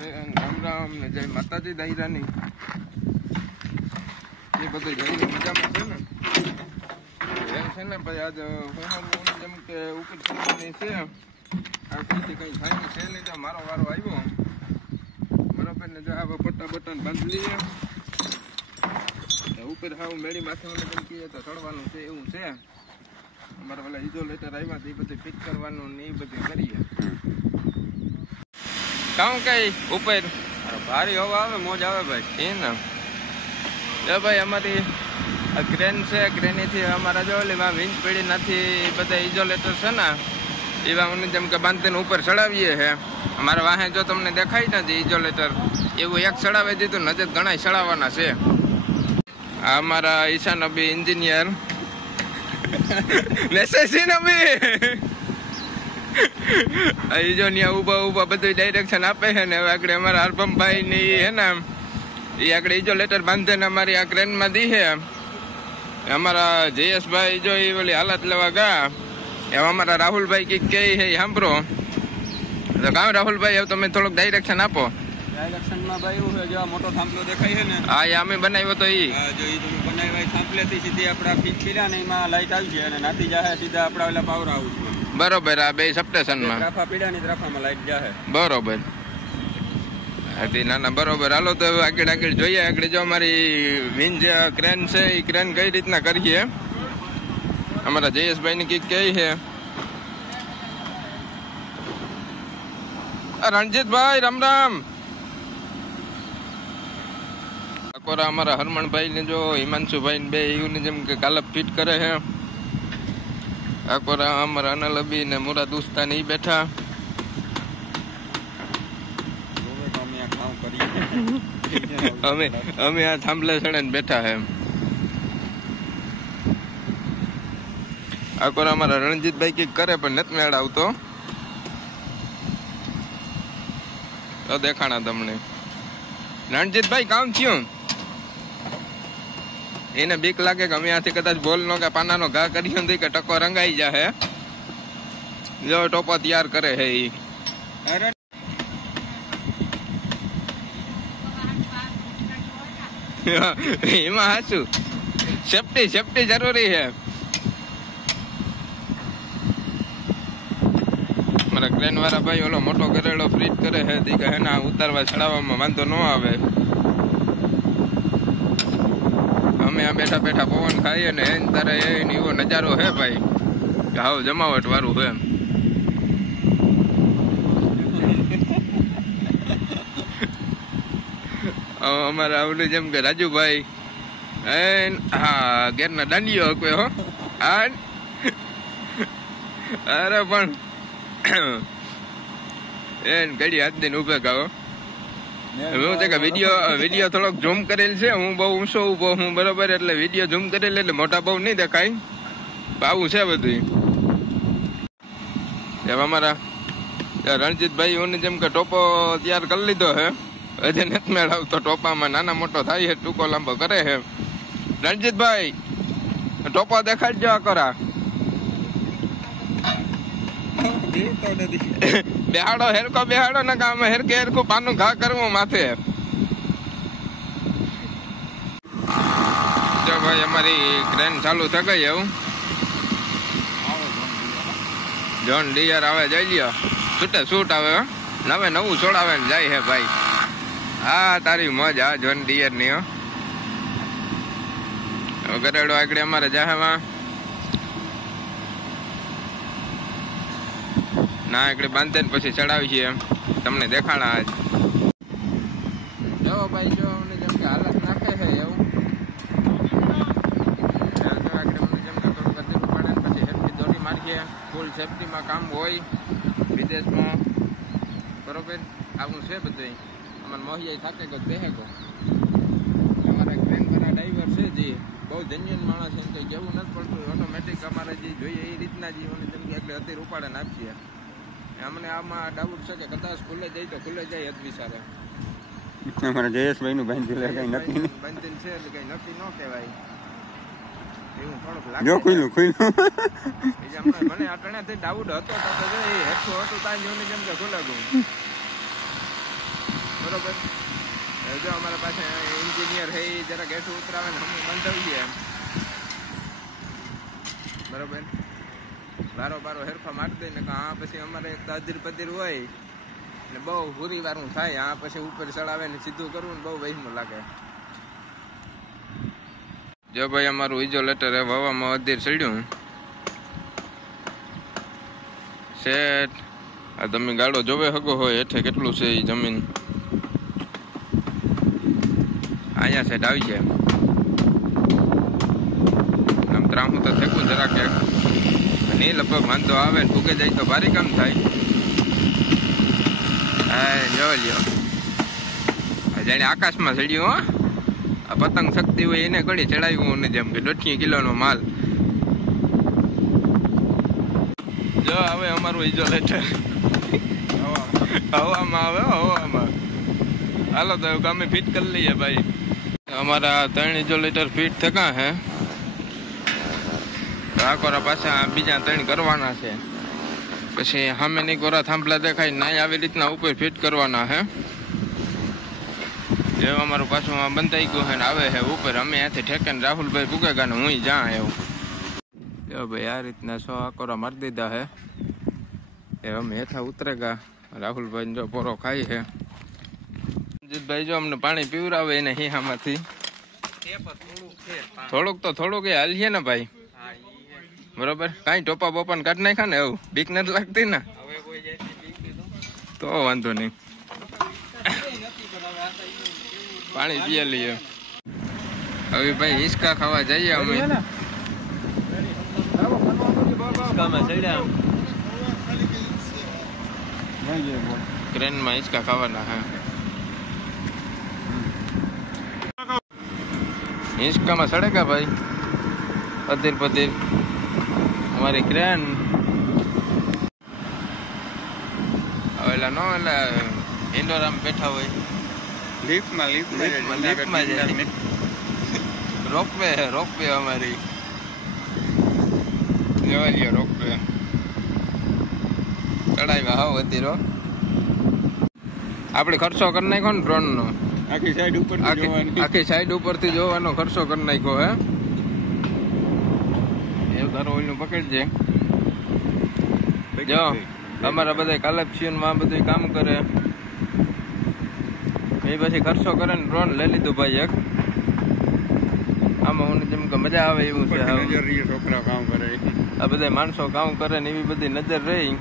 રામ રામ ને જય માતાજી દાયરાની એ બધું જઈને મજામાં છે ને એમ છે ને ભાઈ આજ જેમ કે ઉપર ચડવાની છે આ કઈ કઈ થાય છે નહીં તો મારો વારો આવ્યો બરોબર ને જો આ પટ્ટા બટન બાંધી લઈએ ઉપર હાવ મેળી માથે જેમ કહીએ તો ચડવાનું છે એવું છે અમારા પેલા ઇઝોલેટર આવ્યા એ બધું ફિટ કરવાનું ને એ બધું કરીએ કામ કઈ ઉપર ભારી હવા આવે મોજ આવે ભાઈ એ ને જો ભાઈ અમારી આ ક્રેન છે ક્રેનીથી અમારા જો ઓલીમાં વિંચ પડી નથી બધા ઇઝોલેટર છે ને એવા મને જેમ કે બાંધીને ઉપર ચડાવીએ છે અમારા વાહે જો તમને દેખાય નથી ઇઝોલેટર એવું એક ચડાવી દીધું નજર ઘણા ચડાવવાના છે આ અમારા ઈશા નબી એન્જિનિયર મેસેજ નબી જો ત્યાં ઉભા બધું ડાયરેક્શન આપે છે ને હવે આગળ અમારા હરપમભાઈ ની હે ને એ આગળ ઇઝોલેટર બાંધે ને અમારી આ ક્રેન માં દી છે અમારા જયેશભાઈ જો એ ઓલી હાલત લેવા ગયા એવા અમારા રાહુલભાઈ કઈક કે છે સાંભળો તો કામ રાહુલભાઈ હવે તમે થોડુંક ડાયરેક્શન આપો ડાયરેક્શનમાં ભાઈ એવું છે જો મોટો થાંભલો દેખાય છે ને હા એ અમે બનાવ્યો તો ઈ જો એ તમે બનાવ્યા થાંભલેથી સીધી આપણા ફીટ કર્યા ને એમાં લાઈટ આવી છે અને નાથી જાહે સીધા આપણા ઓલા પાવર આવશે બરોબર આ બે સબસ્ટેશનમાં ત્રાફા પીડા ની ત્રાફામાં લાઈટ જાહે બરોબર ના બરોબર હાલો તો આગળ જોઈએ આગળ જો અમારી વિંજ ક્રેન છે એ ક્રેન કઈ રીતના કરીએ અમારા જયેશભાઈ ની કઈક કઈ છે રણજીતભાઈ રામ રામ અકોરા અમારા હરમણભાઈ ને જો હિમાંશુભાઈ બે એવું જેમ કે કાલપ ફિટ કરે છે અકોરા અમારા અનલબી ને મુરાદ ઉસ્તાન ઈ બેઠા અમે આ થાંભલે સડે બેઠા હે આકોરા અમારા રણજીતભાઈ કઈક કરે પણ નથી મેળ આવતો તો દેખાણા તમને રણજીતભાઈ કામ થયું એને બીક લાગે કે અમે આથી કદાચ બોલ નો કે પાનાનો ઘા કર્યો કે ટકો રંગાઈ જાહે જો ટોપો તૈયાર કરે હે ઈ એમાં હાચું સેફટી જરૂરી છે મારા ક્રેન વાળા ભાઈ ઓલો મોટો કરેલો ફ્રીજ કરે છે તે કહે ના ઉતારવા ચડાવવામાં વાંધો ન આવે અમે આ બેઠા બેઠા પવન ખાઈએ ને એને તારે એવો નજારો હે ભાઈ કે હાવ જમાવટ વાળું છે અમારા ઓલું જેમ કે રાજુભાઈ હા ઘેરના દાંડીઓ કોઈ હો હા અરે પણ એને ઘડી હાથ દઈને ઉભે ગાવો હું કે વિડીયો થોડોક ઝૂમ કરેલ છે હું બહુ ઊંચો ઉભો હું બરોબર એટલે વિડીયો ઝૂમ કરેલ એટલે મોટા બહુ નહીં દેખાય આવું છે બધું અમારા રણજીતભાઈ હું જેમ કે ટોપો તૈયાર કરી લીધો હે હજી નથી મેળવતો ટોપામાં નાના મોટો થાય છે ટૂંકો લાંબો કરે છે રણજીતભાઈ ટોપો દેખાડજો આ કરા બેહાડો ને કામ હેરખું પાનું ઘા કરવું માથે જો ભાઈ અમારી ક્રેન ચાલુ થઈ ગઈ એવું જોન ડિયર આવે જઈ લ્યો છૂટે છૂટ આવે નવે નવું છોડાવે ને જાય હે ભાઈ હા તારી મોજ આ જોન ડિયર ની ગરેડો આગળ અમારે જાહેમાં ના એકડે બાંધે ને પછી ચડાવી છે તમને દેખાણા આજ જો ભાઈ જો જેમ કે હાલત નાખે છે એવું જેમ કે થોડું ગતિલું પાડે ને પછી સેફટી દોરી મારીએ ફૂલ સેફટીમાં કામ હોય વિદેશમાં બરોબર આવું છે બધું અમારે મોહિયા થાકે ગયો બેહે ગયો અમારા ક્રેન વાળા ડ્રાઈવર છે જે બહુ જેન્યુઅન માણસ એમ કંઈ કેવું નથી પડતું ઓટોમેટિક અમારે જે જોઈએ એ રીતના જ જેમ કે એટલે અત્યારે ઉપાડે નાખીએ અમને આમાં ડાઉટ છે કે કદાચ ખુલે જાય તો ખુલે જાય અદવી સારે અમારા જયેશભાઈ નું બાંધેલ કઈ નક્કી બાંધેલ છે એટલે કઈ નક્કી ન કહેવાય એવું થોડુંક લાગે જો ખુલ્લું મને અટણાથી ડાઉટ હતો તો એ હેઠું હતું ત્યાં જોઈને જેમ કે ખુલે ગયું બરોબર. જો અમારા પાસે એન્જિનિયર છે એ જરા ગેઠું ઉતરાવે ને અમે બંધાવીએ એમ બરોબર. બારો હેરફા મારી દઈ ને આ પછી અમારે અધીર પધીર હોય ને બહુ હુરી વારું થાય. આ પછી ઉપર ચડાવે ને સીધું કરવું ને બહુ વહેમું લાગે. જો ભાઈ અમારું ઇઝોલેટર હવામાં અધીર ચડ્યું સેટ. આ તમે ગાડો જોવે હગો હોય હેઠે કેટલું છે એ જમીન અહીંયા સેટ આવી છે. આમ ત્રામું તો થેકું જરાક નહીં લગભગ વાંધો આવે ને ભૂકે જાય તો ભારી કામ થાય. હા જો લ્યો જાણે આકાશમાં ચડ્યું. હો આ પતંગ શક્તિ હોય એને ઘડી ચડાવ્યું ને જેમ કે 1.5 કિલોનો માલ. જો હવે અમારું ઇઝોલેટર હવામાં આવે હવામાં. હાલો તો અમે ફિટ કરી લઈએ ભાઈ. અમારા 3 ઇઝોલેટર ફિટ થયા હે. આ કોરા પાછા બીજા 3 કરવાના છે. પછી સામેની કોરા થાંભલા દેખાય ના આવી રીતના ઉપર ફિટ કરવાના હે. જે અમારું પાછું બંધાઈ ગયું છે ને આવે છે ઉપર. અમે ત્યાંથી ઠેકે ને રાહુલભાઈ ભૂકેગા ને હું જ્યાં એવું. જો ભાઈ આ રીતના 100 આકોરા મારી દીધા હે. એ અમે હેઠા ઉતરેગા. રાહુલભાઈ જો પોરો ખાઈ છે. જીતભાઈ જો અમને પાણી પીવરાવે એને હીહામાંથી થોડુંક એ હાલીએ ને ભાઈ બરોબર. કાંઈ ટોપા બોપા ને કાઢ નાખ્યા ને એવું બીક નથી લાગતી ને તો વાંધો નહીં. પાણી પીએ લઈએ. હવે ભાઈ હિંચકા ખાવા જઈએ અમે. ટ્રેનમાં હિંચકા ખાવાના હે. હિંચકામાં સડેગા ભાઈ અધીર પધીર અમારી ક્રેન. હવે એલા નો એટલે ઇન્ડોરામાં બેઠા હોય લિફ્ટમાં જાય. રોપવે અમારી જવાલીઓ રોપવે ચડાવ્યા હાવ અધીરો. આપણે ખર્ચો કરી નાખ્યો ને ડ્રોન નો. આખી સાઈડ ઉપરથી જોવાનો ખર્ચો કરી નાખ્યો હે. એવું તારો ઓઈલ નું પકડજે. જો અમારા બધા કલેક્શન માં બધું કામ કરે એ પછી ખર્ચો કરે ને ડ્રોન લઈ લીધું ભાઈ એક. આમાં હું જેમ કે મજા આવે એવું છે. છોકરા કામ કરે આ બધા માણસો કામ કરે ને એવી બધી નજર રહી.